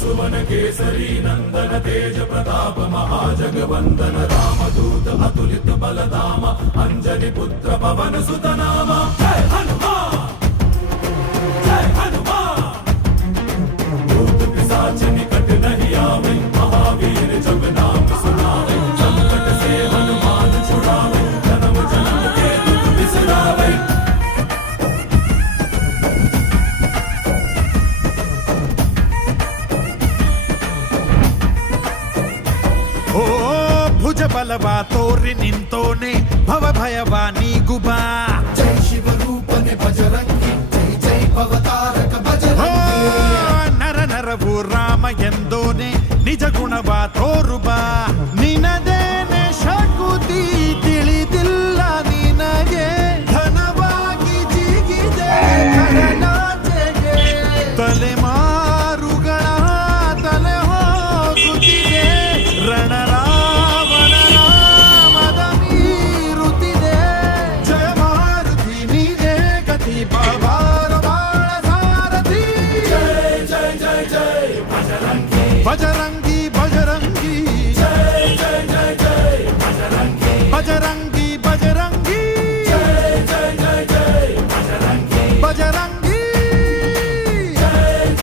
सुवन केसरी नंदन तेज प्रताप महाजगवंदन रामदूत अतुलित बलधाम अंजनी पुत्र पवन सुत नाम जय हनुमान जय हनुमान भूत पिशाच निकट नहीं आवे महावीर जब नाम सुनावे संकट से हनुमान छुड़ावे जन्म जन्म के दुख बिसरावे। ಓ ಭುಜ ಬಲವ ತೋರಿ ನಿಂತೋನೆ ಭವ ಭಯವ ನೀಗುಬಾ ಜೈ ಶಿವರೂಪನೆ ಬಜರಂಗಿ ಜೈ ಜೈ ಭವತಾರಕ ಬಜರಂಗಿ ನರ ನರವು ರಾಮ ಎಂದೋನೆ ನಿಜ ಗುಣವ ತೋರುಬಾ ನಿನದೇನೆ ಶಕುತಿ ತಿಳಿದಿಲ್ಲ ನಿನಗೆ ಧನವಾಗಿ ಜಿಗಿದೆ ಕರನಾಚೆಗೆ ತಲೆಮಾರುಗಳ ತಲೆ ಹೋಗುತ್ತಿದೆ ರಣರಾವಣ ರಾಮದ ಮೀರುತ್ತಿದೆ ಜಯ ಮಾರುತಿ ನೀನೇ ಗತಿ ಬಾಬಾರ ಬಾಳ ಸಾರಥಿ जय जय जय जय बजरंगी ಬಜರಂಗಿ ಬಜರಂಗಿ जय जय जय जय बजरंगी ಬಜರಂಗ